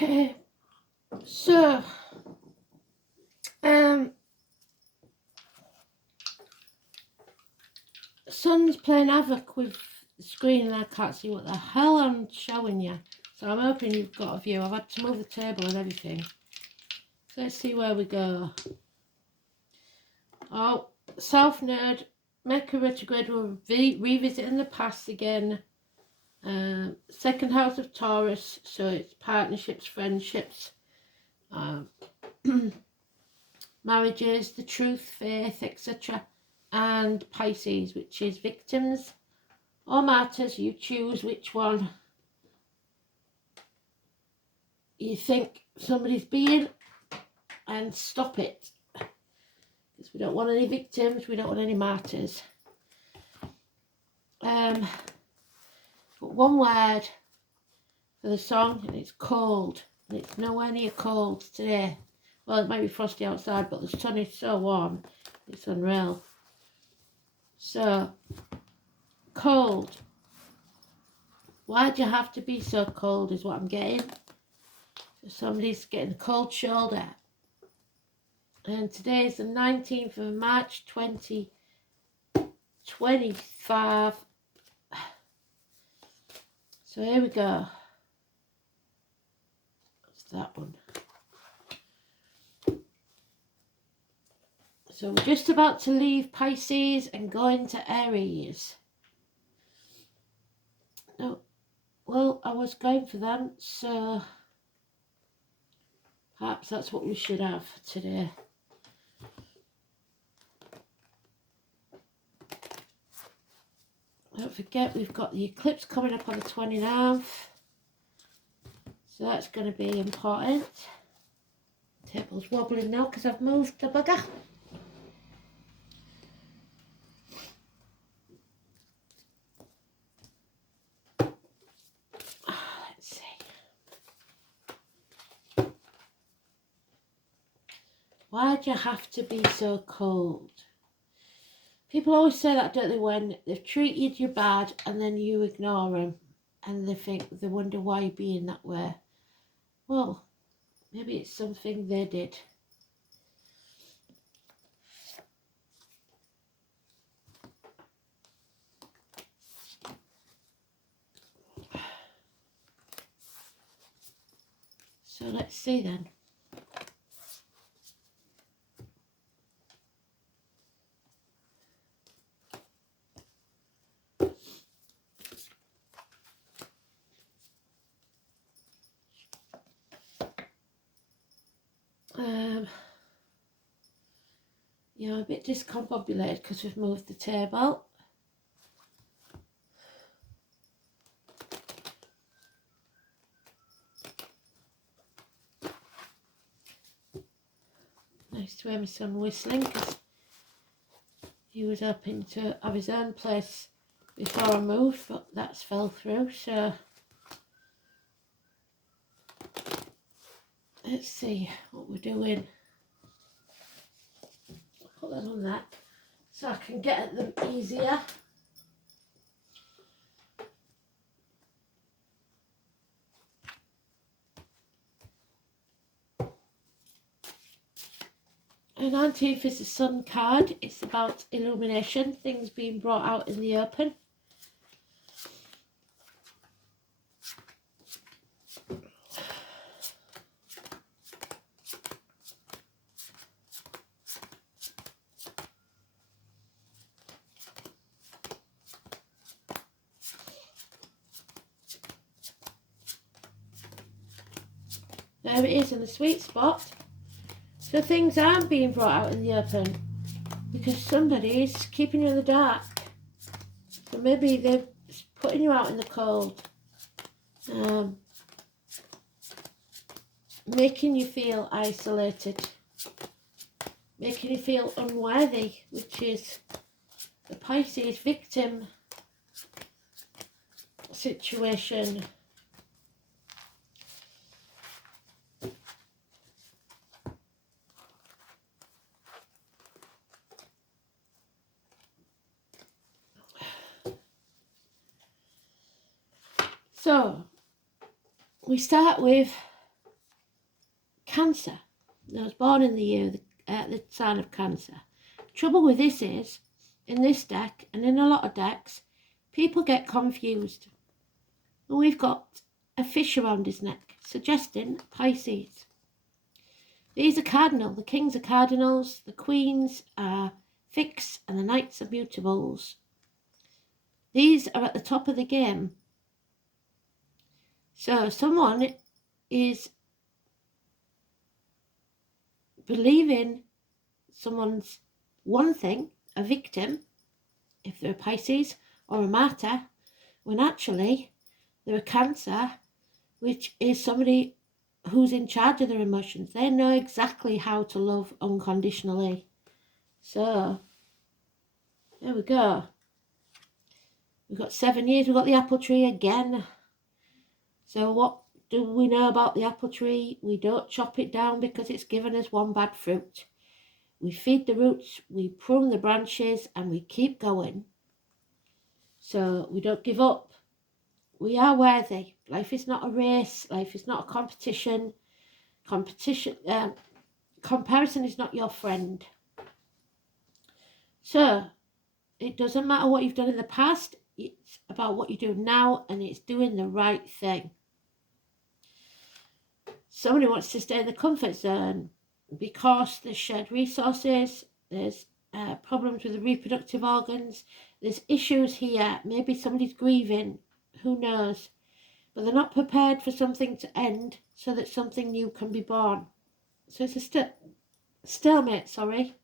Okay, so son's playing havoc with the screen and I can't see what the hell I'm showing you. So I'm hoping you've got a view. I've had to move the table and everything. So let's see where we go. Oh, South Node, Mercury retrograde, we're revisiting the past again. Second house of Taurus, so it's partnerships, friendships, marriages, the truth, faith, etc. And Pisces, which is victims or martyrs. You choose which one you think somebody's being and stop it. Because we don't want any victims, we don't want any martyrs. But one word for the song, and it's cold. And it's nowhere near cold today. Well, it might be frosty outside, but the sun is so warm, it's unreal. So, cold. Why do you have to be so cold is what I'm getting. So somebody's getting a cold shoulder. And today is the 19th of March 2025. So here we go. What's that one? So we're just about to leave Pisces and go into Aries. No, well, I was going for them, so perhaps that's what we should have today. Don't forget we've got the eclipse coming up on the 29th. So that's going to be important. The table's wobbling now because I've moved the bugger. Let's see. Why do you have to be so cold? People always say that, don't they, when they've treated you bad and then you ignore them and they wonder why you're being that way. Well, maybe it's something they did. So let's see then. You know, a bit discombobulated because we've moved the table. Nice to hear my son whistling because he was hoping to have his own place before I moved, but that's fell through, so let's see what we're doing. Put them on that so I can get at them easier. And 19th is the Sun card. It's about illumination, things being brought out in the open. There it is in the sweet spot. So things aren't being brought out in the open because somebody's keeping you in the dark. So maybe they're putting you out in the cold, making you feel isolated, making you feel unworthy, which is the Pisces victim situation. So we start with Cancer. I was born in the year, the sign of Cancer. Trouble with this is, in this deck and in a lot of decks, people get confused. And we've got a fish around his neck, suggesting Pisces. These are cardinal. The kings are cardinals, the queens are fixed, and the knights are mutables. These are at the top of the game. So someone is believing someone's one thing, a victim, if they're a Pisces, or a martyr, when actually they're a Cancer, which is somebody who's in charge of their emotions. They know exactly how to love unconditionally. So, there we go. We've got 7 years, we've got the apple tree again. So what do we know about the apple tree? We don't chop it down because it's given us one bad fruit. We feed the roots, we prune the branches, and we keep going. So we don't give up. We are worthy. Life is not a race. Life is not a competition. Comparison is not your friend. So it doesn't matter what you've done in the past. It's about what you do now, and it's doing the right thing. Somebody wants to stay in the comfort zone because there's shared resources, there's problems with the reproductive organs, there's issues here, maybe somebody's grieving, who knows, but they're not prepared for something to end so that something new can be born. So it's a stalemate, sorry.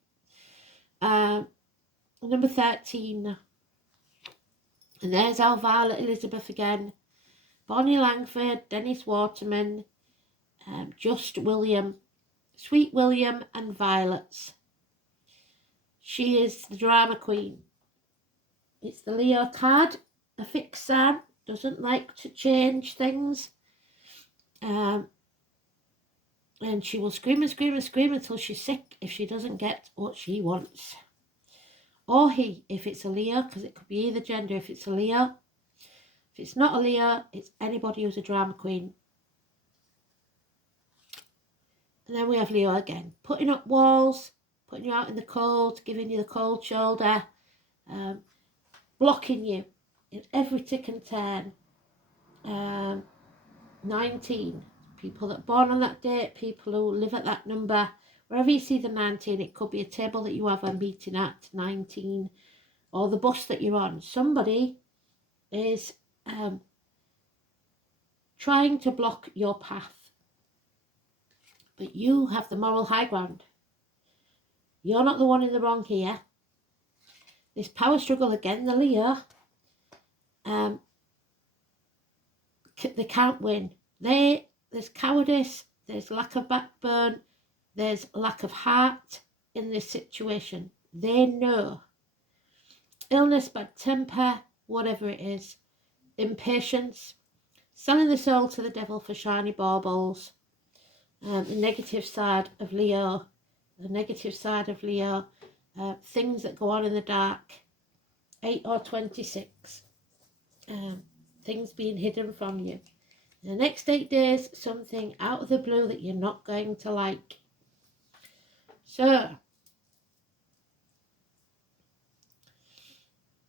Number 13. And there's our Violet Elizabeth again. Bonnie Langford, Dennis Waterman, Just William, Sweet William, and Violets. She is the drama queen. It's the Leo card, a fixed sign, doesn't like to change things. And she will scream and scream and scream until she's sick if she doesn't get what she wants. Or he, if it's a Leo, because it could be either gender if it's a Leo. If it's not a Leo, it's anybody who's a drama queen. And then we have Leo again, putting up walls, putting you out in the cold, giving you the cold shoulder, blocking you in every tick and turn. 19, people that are born on that date, people who live at that number, wherever you see the 19, it could be a table that you have a meeting at, 19, or the bus that you're on. Somebody is trying to block your path, but you have the moral high ground. You're not the one in the wrong here. This power struggle again, the Leo, they can't win. There's cowardice, there's lack of backbone, there's lack of heart in this situation. They know. Illness, bad temper, whatever it is, impatience, selling the soul to the devil for shiny baubles. The negative side of Leo, things that go on in the dark, 8 or 26, things being hidden from you. In the next 8 days, something out of the blue that you're not going to like. So,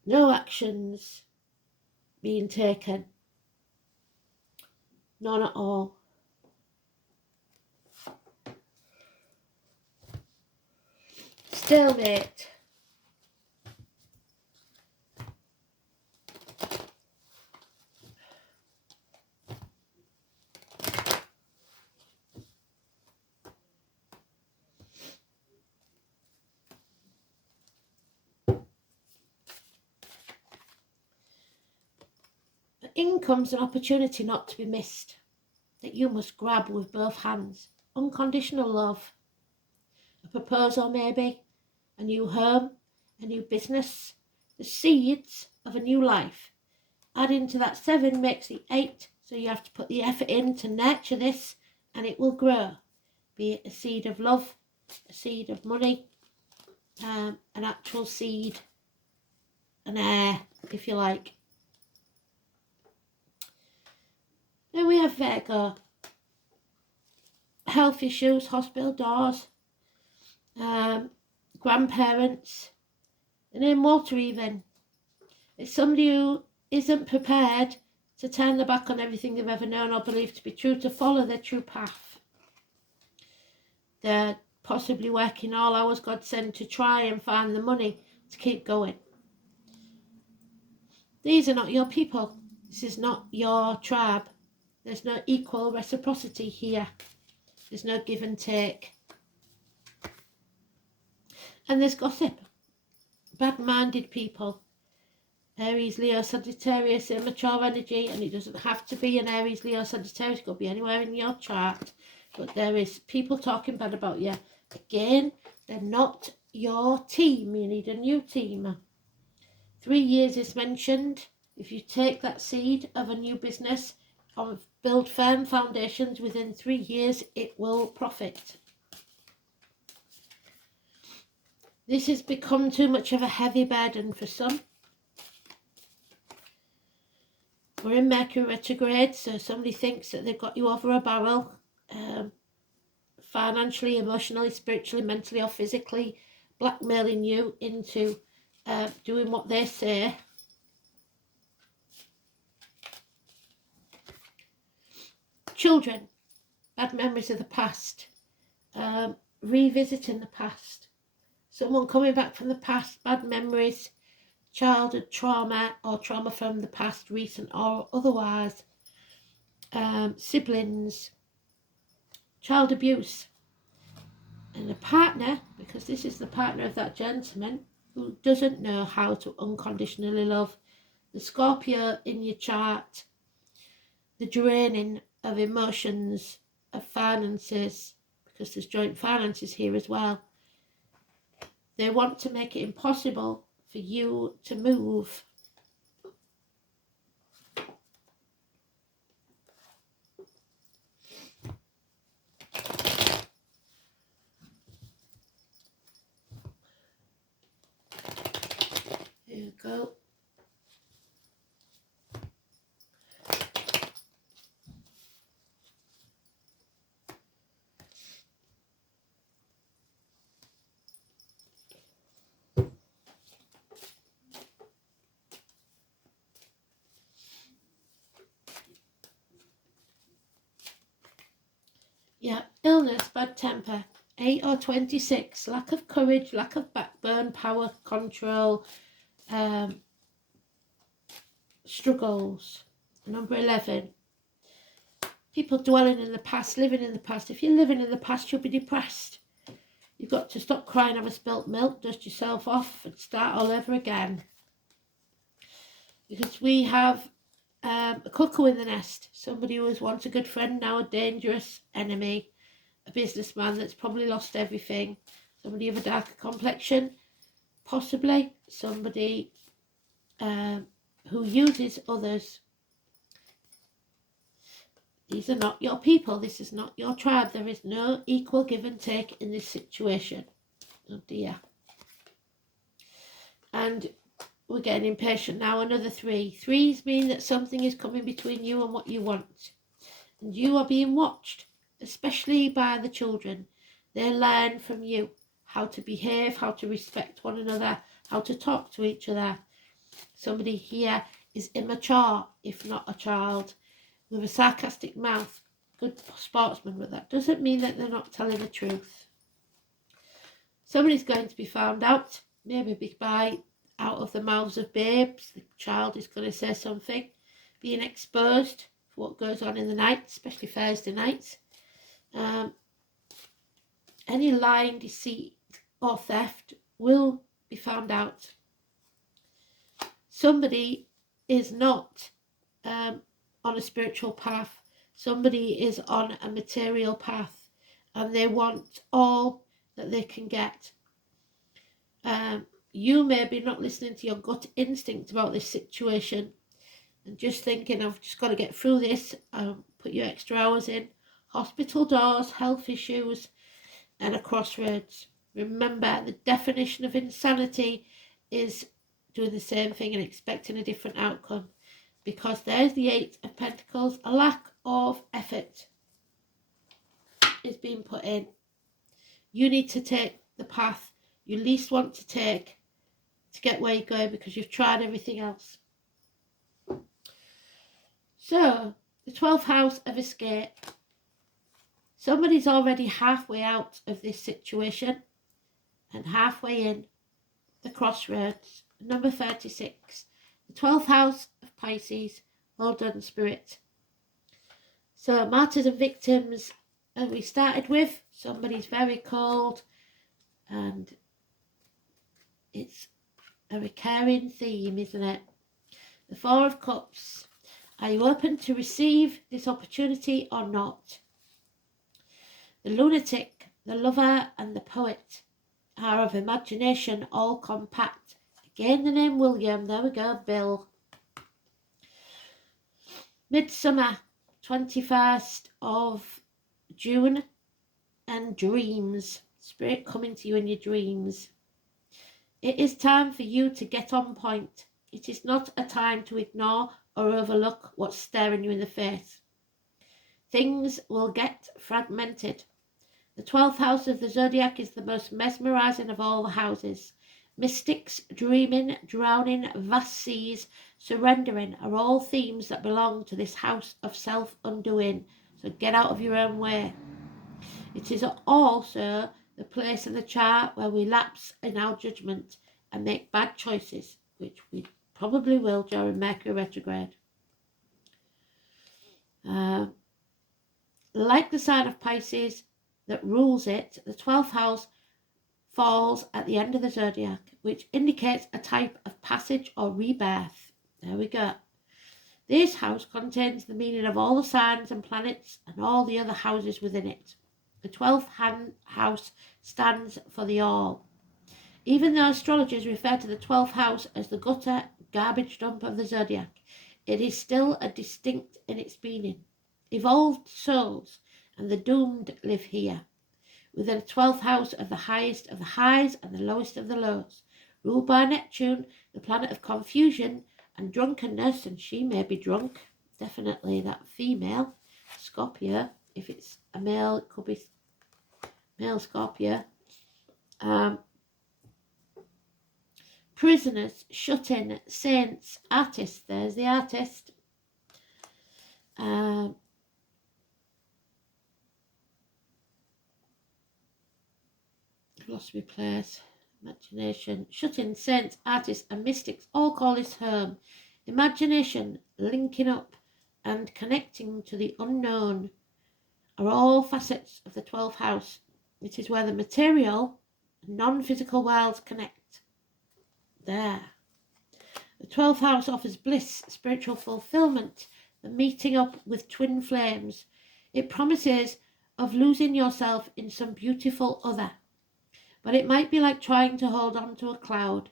no actions being taken. None at all. Stalemate. In comes an opportunity not to be missed, that you must grab with both hands. Unconditional love. A proposal maybe, a new home, a new business, the seeds of a new life. Adding to that 7 makes the 8, so you have to put the effort in to nurture this and it will grow. Be it a seed of love, a seed of money, an actual seed, an heir, if you like. Then we have Virgo. health issues, hospital doors, grandparents, and in water even. It's somebody who isn't prepared to turn their back on everything they've ever known or believed to be true, to follow their true path. They're possibly working all hours God sent to try and find the money to keep going. These are not your people. This is not your tribe. There's no equal reciprocity here. There's no give and take. And there's gossip. Bad-minded people. Aries, Leo, Sagittarius, immature energy, and it doesn't have to be an Aries, Leo, Sagittarius. It could be anywhere in your chart. But there is people talking bad about you. Again, they're not your team. You need a new team. 3 years is mentioned. If you take that seed of a new business and build firm foundations, within 3 years, it will profit. This has become too much of a heavy burden for some. We're in Mercury retrograde, so somebody thinks that they've got you over a barrel, financially, emotionally, spiritually, mentally, or physically, blackmailing you into doing what they say. Children, bad memories of the past, revisiting the past. Someone coming back from the past, bad memories, childhood trauma or trauma from the past, recent or otherwise, siblings, child abuse, and a partner, because this is the partner of that gentleman who doesn't know how to unconditionally love. The Scorpio in your chart, the draining of emotions, of finances, because there's joint finances here as well. They want to make it impossible for you to move. Here we go. Yeah, illness, bad temper, 8 or 26, lack of courage, lack of backbone, power, control, struggles. Number 11, people dwelling in the past, living in the past. If you're living in the past, you'll be depressed. You've got to stop crying over spilt milk, dust yourself off and start all over again. Because we have a cuckoo in the nest. Somebody who was once a good friend, now a dangerous enemy. A businessman that's probably lost everything. Somebody of a darker complexion, possibly. Somebody who uses others. These are not your people. This is not your tribe. There is no equal give and take in this situation. Oh dear. And we're getting impatient now. Another 3. 3s mean that something is coming between you and what you want. And you are being watched, especially by the children. They learn from you how to behave, how to respect one another, how to talk to each other. Somebody here is immature, if not a child, with a sarcastic mouth, good sportsman, but that doesn't mean that they're not telling the truth. Somebody's going to be found out, maybe by out of the mouths of babes. The child is going to say something, being exposed for what goes on in the night, especially Thursday nights. Any lying, deceit or theft will be found out. Somebody is not on a spiritual path. Somebody is on a material path and they want all that they can get. You may be not listening to your gut instinct about this situation and just thinking, I've just got to get through this, put your extra hours in. Hospital doors, health issues, and a crossroads. Remember, the definition of insanity is doing the same thing and expecting a different outcome, because there's the 8 of Pentacles, a lack of effort. is being put in. You need to take the path you least want to take to get where you're going, because you've tried everything else. So, the 12th house of escape. Somebody's already halfway out of this situation and halfway in. The crossroads. Number 36. The 12th house of Pisces. Well done, Spirit. So, martyrs and victims, as we started with, somebody's very cold, and it's a recurring theme, isn't it? The Four of Cups. Are you open to receive this opportunity or not? The lunatic, the lover, and the poet are of imagination all compact. Again, the name William. There we go, Bill. Midsummer, 21st of June, and dreams. Spirit coming to you in your dreams. It is time for you to get on point. It is not a time to ignore or overlook what's staring you in the face. Things will get fragmented. The 12th house of the zodiac is the most mesmerizing of all the houses. Mystics, dreaming, drowning, vast seas, surrendering are all themes that belong to this house of self-undoing. So get out of your own way. It is also the place in the chart where we lapse in our judgment and make bad choices, which we probably will during Mercury retrograde. Like the sign of Pisces that rules it, the 12th house falls at the end of the zodiac, which indicates a type of passage or rebirth. There we go. This house contains the meaning of all the signs and planets and all the other houses within it. The 12th house stands for the all. Even though astrologers refer to the 12th house as the gutter, garbage dump of the zodiac, it is still a distinct in its meaning. Evolved souls and the doomed live here, within the 12th house of the highest of the highs and the lowest of the lows, ruled by Neptune, the planet of confusion and drunkenness, and she may be drunk. Definitely that female, Scorpio. If it's a male, it could be male Scorpio. Prisoners, shut in, saints, artists. There's the artist. Lost my place. Imagination. Shut in, saints, artists, and mystics all call this home. Imagination, linking up, and connecting to the unknown are all facets of the 12th house. It is where the material and non-physical worlds connect. There. The 12th house offers bliss, spiritual fulfillment, the meeting up with twin flames. It promises of losing yourself in some beautiful other. But it might be like trying to hold on to a cloud.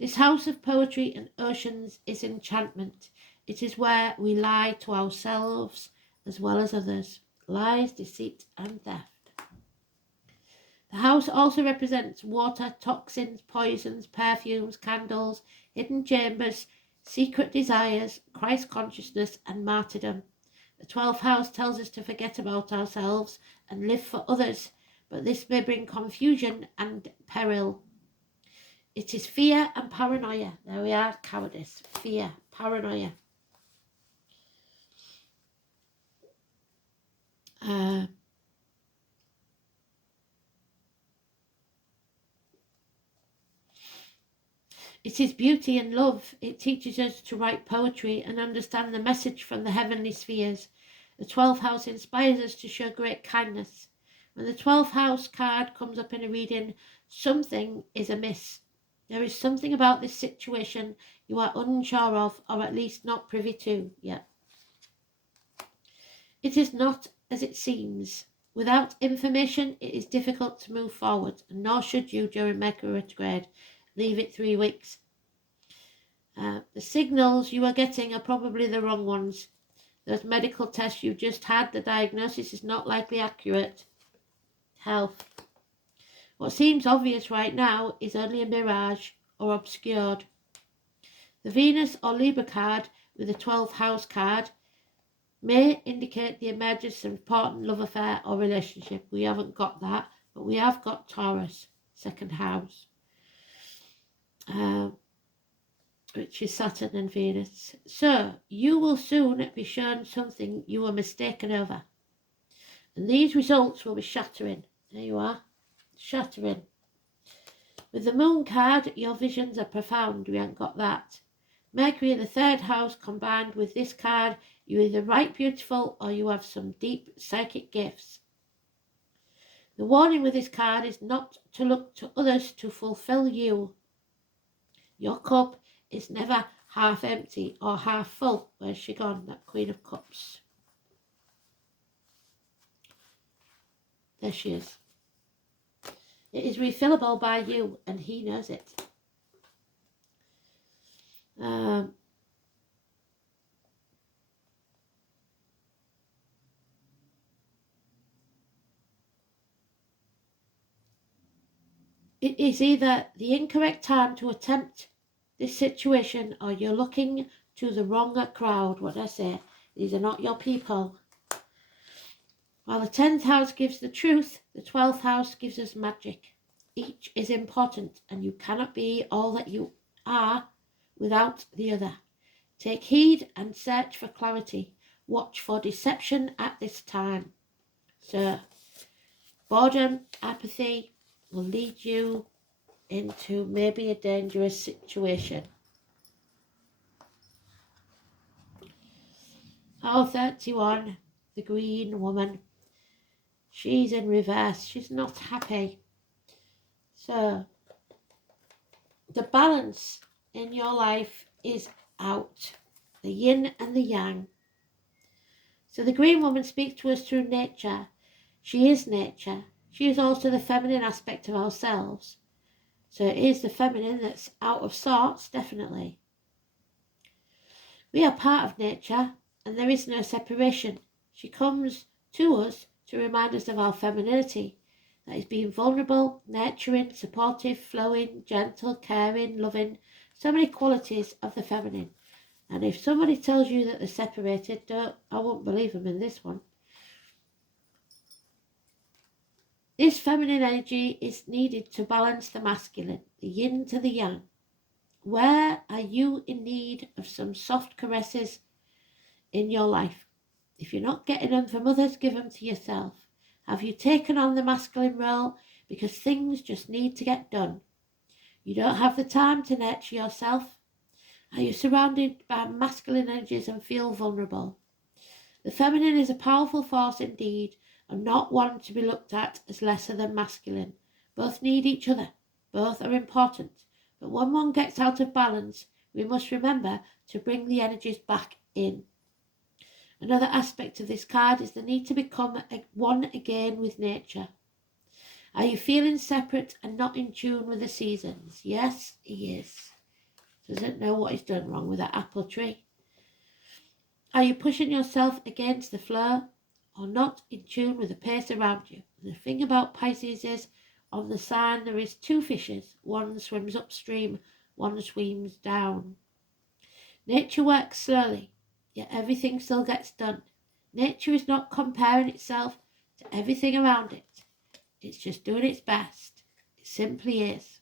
This house of poetry and oceans is enchantment. It is where we lie to ourselves as well as others. Lies, deceit, and theft. The house also represents water, toxins, poisons, perfumes, candles, hidden chambers, secret desires, Christ consciousness, and martyrdom. The 12th house tells us to forget about ourselves and live for others, but this may bring confusion and peril. It is fear and paranoia. There we are, cowardice, fear, paranoia. It is beauty and love. It teaches us to write poetry and understand the message from the heavenly spheres. The 12th house inspires us to show great kindness. When the 12th house card comes up in a reading, something is amiss. There is something about this situation you are unsure of, or at least not privy to yet. It is not as it seems. Without information, it is difficult to move forward, and nor should you during Mercury retrograde. Leave it 3 weeks. The signals you are getting are probably the wrong ones. Those medical tests you've just had, the diagnosis is not likely accurate. Health. What seems obvious right now is only a mirage or obscured. The Venus or Libra card with the 12th house card may indicate the emergence of an important love affair or relationship. We haven't got that, but we have got Taurus, second house, which is Saturn and Venus. So you will soon be shown something you were mistaken over. And these results will be shattering. There you are, shattering. With the Moon card, your visions are profound. We haven't got that. Mercury in the third house combined with this card, you either write beautiful or you have some deep psychic gifts. The warning with this card is not to look to others to fulfill you. Your cup is never half empty or half full. Where's she gone, that Queen of Cups? There she is. It is refillable by you, and he knows it. It is either the incorrect time to attempt this situation or you're looking to the wrong crowd. What I say, these are not your people. While the 10th house gives the truth, the 12th house gives us magic. Each is important and you cannot be all that you are without the other. Take heed and search for clarity. Watch for deception at this time. So, boredom, apathy will lead you into maybe a dangerous situation. Oh, 31, the green woman. She's in reverse. She's not happy. So, the balance in your life is out. The yin and the yang. So the green woman speaks to us through nature. She is nature. She is also the feminine aspect of ourselves. So it is the feminine that's out of sorts, definitely. We are part of nature and there is no separation. She comes to us to remind us of our femininity. That is being vulnerable, nurturing, supportive, flowing, gentle, caring, loving. So many qualities of the feminine. And if somebody tells you that they're separated, I won't believe them in this one. This feminine energy is needed to balance the masculine, the yin to the yang. Where are you in need of some soft caresses in your life? If you're not getting them from others, give them to yourself. Have you taken on the masculine role because things just need to get done? You don't have the time to nurture yourself. Are you surrounded by masculine energies and feel vulnerable? The feminine is a powerful force indeed, and not one to be looked at as lesser than masculine. Both need each other. Both are important. But when one gets out of balance, we must remember to bring the energies back in. Another aspect of this card is the need to become one again with nature. Are you feeling separate and not in tune with the seasons? Yes, he is. Doesn't know what he's done wrong with that apple tree. Are you pushing yourself against the flow or not in tune with the pace around you? And the thing about Pisces is, on the sign there is two fishes. One swims upstream, one swims down. Nature works slowly, yet everything still gets done. Nature is not comparing itself to everything around it. It's just doing its best. It simply is.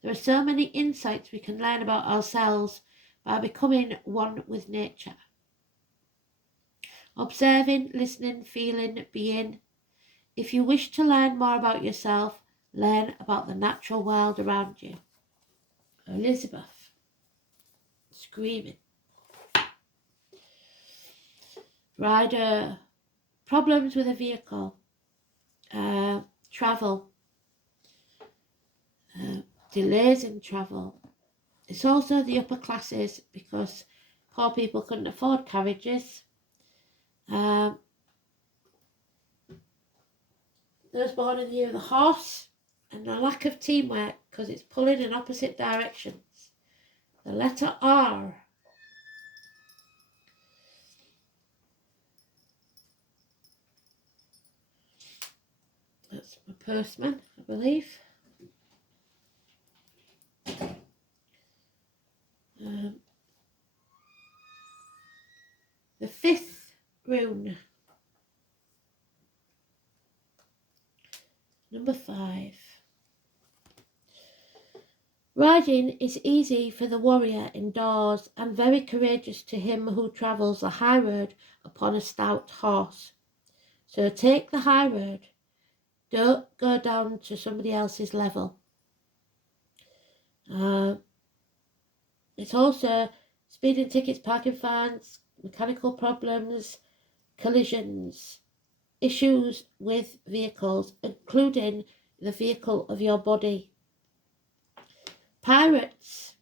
There are so many insights we can learn about ourselves by becoming one with nature. Observing, listening, feeling, being. If you wish to learn more about yourself, learn about the natural world around you. Elizabeth, screaming. Rider, problems with a vehicle, travel, delays in travel. It's also the upper classes because poor people couldn't afford carriages. Those born in the year of the horse, and a lack of teamwork because it's pulling in opposite directions. The letter R. That's my postman, I believe. The fifth Number 5. Riding is easy for the warrior indoors and very courageous to him who travels the high road upon a stout horse. So take the high road. Don't go down to somebody else's level. It's also speeding tickets, parking fines, mechanical problems, collisions, issues with vehicles, including the vehicle of your body. Pirates,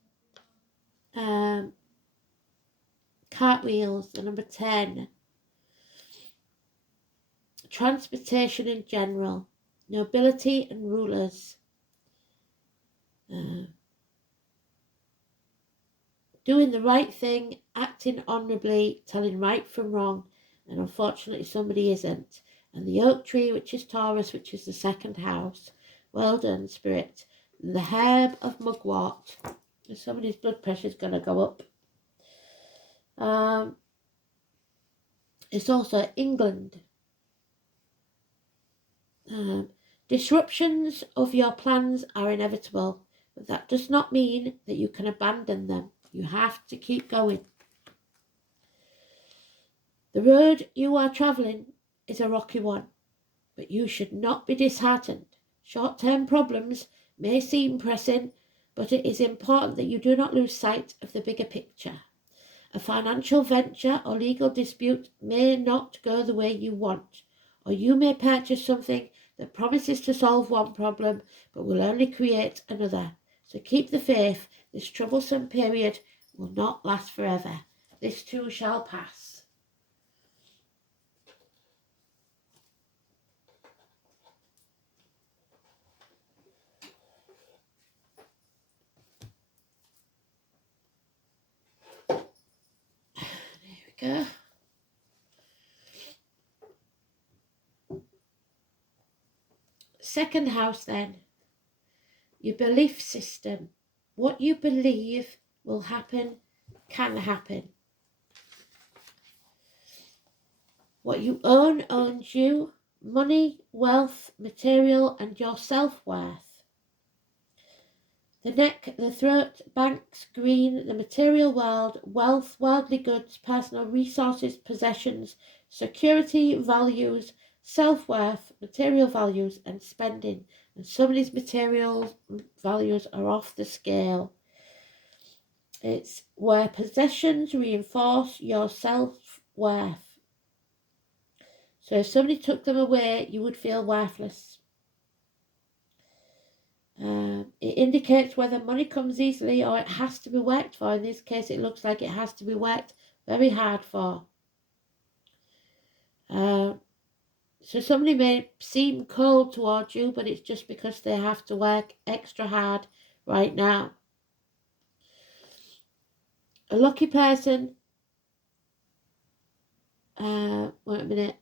cartwheels, the number 10. Transportation in general, nobility and rulers. Doing the right thing, acting honourably, telling right from wrong, and unfortunately somebody isn't. And the oak tree, which is Taurus, which is the second house. Well done, Spirit. The herb of mugwort. Somebody's blood pressure is going to go up. It's also England. Disruptions of your plans are inevitable, but that does not mean that you can abandon them. You have to keep going. The road you are travelling is a rocky one, but you should not be disheartened. Short-term problems may seem pressing, but it is important that you do not lose sight of the bigger picture. A financial venture or legal dispute may not go the way you want, or you may purchase something that promises to solve one problem but will only create another. So keep the faith. This troublesome period will not last forever. This too shall pass. There we go. Second house then. Your belief system. What you believe will happen can happen. What you own owns you. Money, wealth, material, and your self-worth. The neck, the throat, banks, green, the material world, wealth, worldly goods, personal resources, possessions, security, values, self-worth, material values, and spending. And some of these material values are off the scale. It's where possessions reinforce your self-worth. So if somebody took them away, you would feel worthless. It indicates whether money comes easily or it has to be worked for. In this case, it looks like it has to be worked very hard for. So somebody may seem cold towards you, but it's just because they have to work extra hard right now. A lucky person, wait a minute.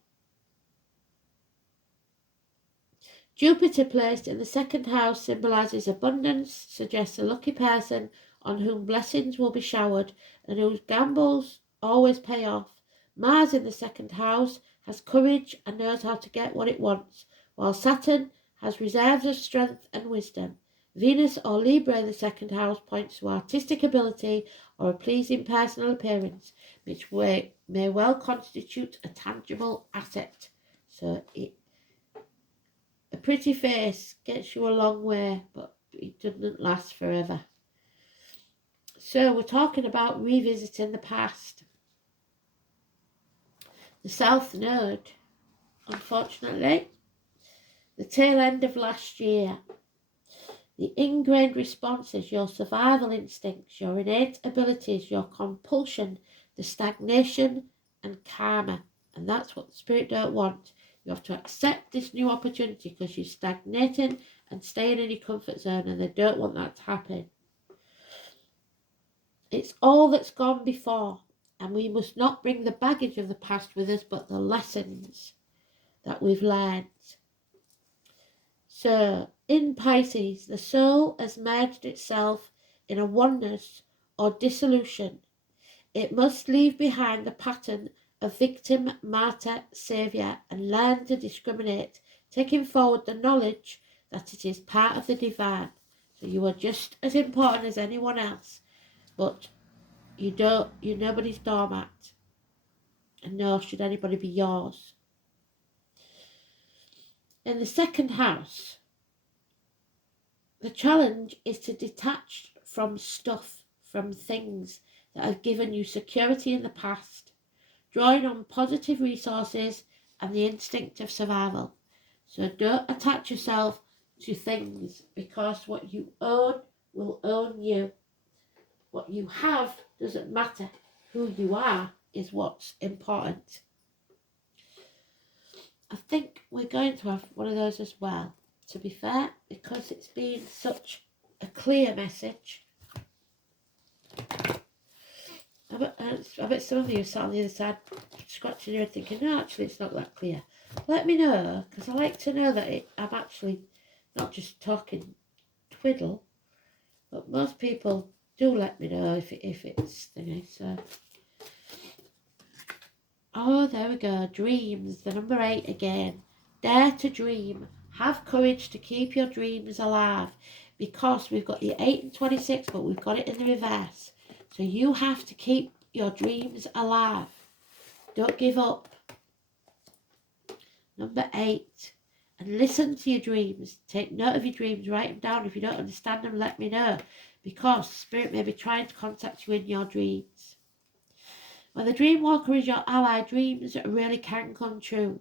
Jupiter placed in the second house symbolises abundance, suggests a lucky person on whom blessings will be showered and whose gambles always pay off. Mars in the second house has courage and knows how to get what it wants, while Saturn has reserves of strength and wisdom. Venus or Libra in the second house points to artistic ability or a pleasing personal appearance, which may well constitute a tangible asset. So a pretty face gets you a long way, but it doesn't last forever. So we're talking about revisiting the past. The South Node, unfortunately, the tail end of last year. The ingrained responses, your survival instincts, your innate abilities, your compulsion, the stagnation and karma. And that's what the Spirit don't want. You have to accept this new opportunity because you're stagnating and staying in your comfort zone, and they don't want that to happen. It's all that's gone before, and we must not bring the baggage of the past with us, but the lessons that we've learned. So, in Pisces, the soul has merged itself in a oneness or dissolution. It must leave behind the pattern of victim, martyr, saviour, and learn to discriminate taking forward the knowledge that it is part of the divine. So you are just as important as anyone else, but you're nobody's doormat, and nor should anybody be yours. In the second house, the challenge is to detach from stuff, from things that have given you security in the past, drawing on positive resources and the instinct of survival. So don't attach yourself to things, because what you own will own you. What you have doesn't matter. Who you are is what's important. I think we're going to have one of those as well, to be fair, because it's been such a clear message. I bet some of you sat on the other side scratching your head thinking, no, actually it's not that clear. Let me know, because I like to know that I'm actually not just talking twiddle, but most people do let me know if it's thingy. So, oh, there we go. Dreams, the number 8 again. Dare to dream. Have courage to keep your dreams alive, because we've got the 8 and 26, but we've got it in the reverse. So you have to keep your dreams alive. Don't give up. Number 8. And listen to your dreams. Take note of your dreams. Write them down. If you don't understand them, let me know, because Spirit may be trying to contact you in your dreams. When the dream walker is your ally, dreams really can come true.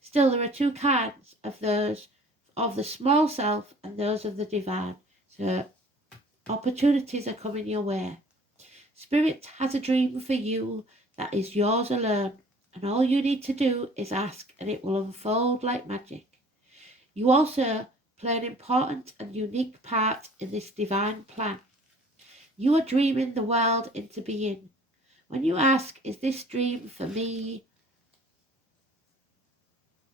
Still, there are 2 kinds of those, of the small self and those of the divine. So opportunities are coming your way. Spirit has a dream for you that is yours alone, and all you need to do is ask, and it will unfold like magic. You also play an important and unique part in this divine plan. You are dreaming the world into being. When you ask, is this dream for me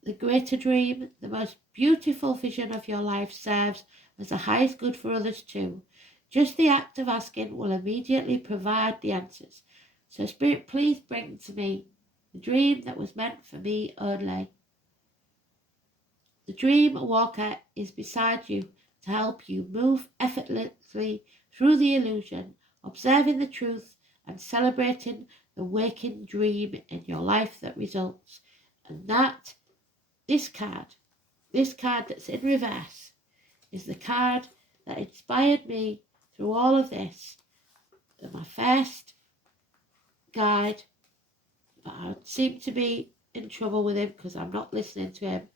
the greater dream, the most beautiful vision of your life, serves as the highest good for others too. Just the act of asking will immediately provide the answers. So Spirit, please bring to me the dream that was meant for me only. The dream walker is beside you to help you move effortlessly through the illusion, observing the truth and celebrating the waking dream in your life that results. And that, this card that's in reverse, is the card that inspired me through all of this. And my first guide, but I seem to be in trouble with him because I'm not listening to him.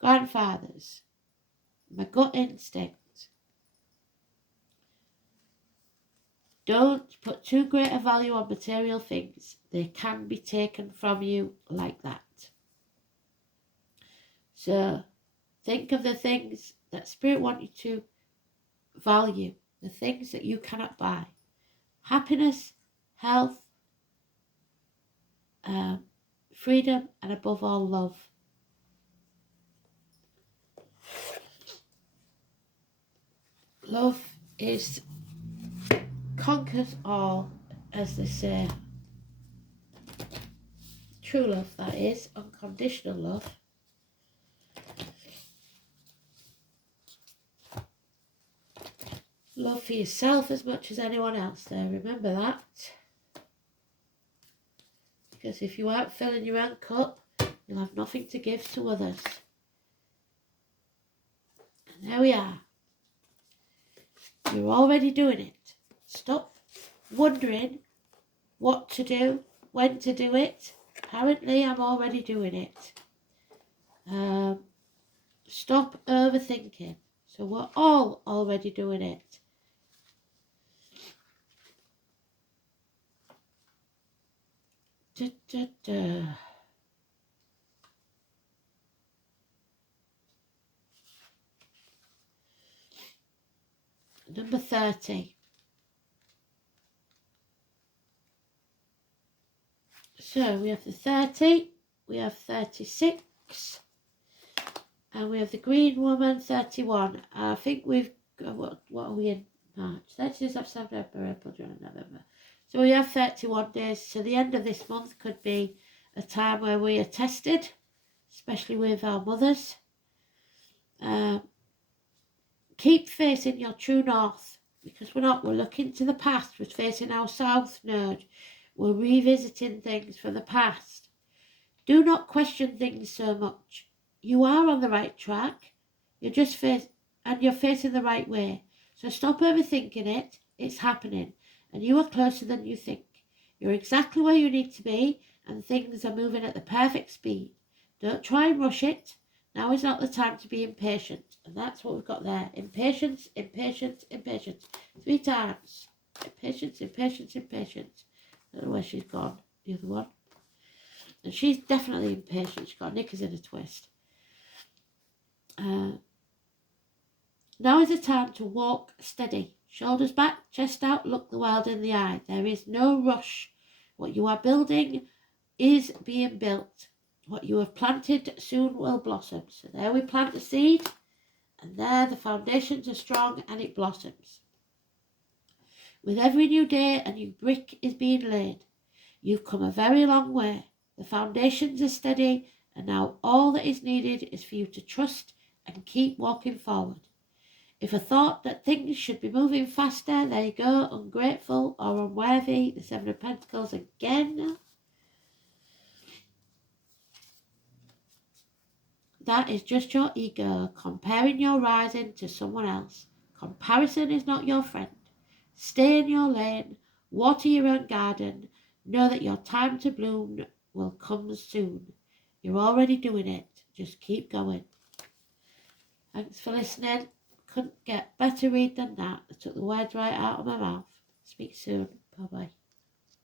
Grandfathers, my gut instinct. Don't put too great a value on material things. They can be taken from you like that. So think of the things that Spirit wants you to value, the things that you cannot buy. Happiness, health, freedom, and above all, love. Love conquers all, as they say. True love, that is, unconditional love. Love for yourself as much as anyone else there, remember that. Because if you aren't filling your own cup, you'll have nothing to give to others. And there we are. You're already doing it. Stop wondering what to do, when to do it. Apparently I'm already doing it. Stop overthinking. So we're all already doing it. Number 30. So we have the 30, we have 36, and we have the green woman, 31. I think we've got, what are we in March? 30 of September, April, June, November. So we have 31 days. So the end of this month could be a time where we are tested, especially with our mothers. Keep facing your true north, because we're looking to the past. We're facing our south node. We're revisiting things from the past. Do not question things so much. You are on the right track. You're facing the right way. So stop overthinking it. It's happening, and you are closer than you think. You're exactly where you need to be, and things are moving at the perfect speed. Don't try and rush it. Now is not the time to be impatient. And that's what we've got there. Impatience, impatience, impatience. 3 times. Impatience, impatience, impatience. I don't know where she's gone. The other one. And she's definitely impatient. She's got knickers in a twist. Now is the time to walk steady. Shoulders back, chest out, look the world in the eye. There is no rush. What you are building is being built. What you have planted soon will blossom. So there we plant a seed, and there the foundations are strong and it blossoms. With every new day, a new brick is being laid. You've come a very long way. The foundations are steady, and now all that is needed is for you to trust and keep walking forward. If a thought that things should be moving faster, there you go, ungrateful or unworthy, the 7 of Pentacles again. That is just your ego comparing your rising to someone else. Comparison is not your friend. Stay in your lane, water your own garden, know that your time to bloom will come soon. You're already doing it. Just keep going. Thanks for listening. Couldn't get better read than that. I took the words right out of my mouth. Speak soon. Bye-bye.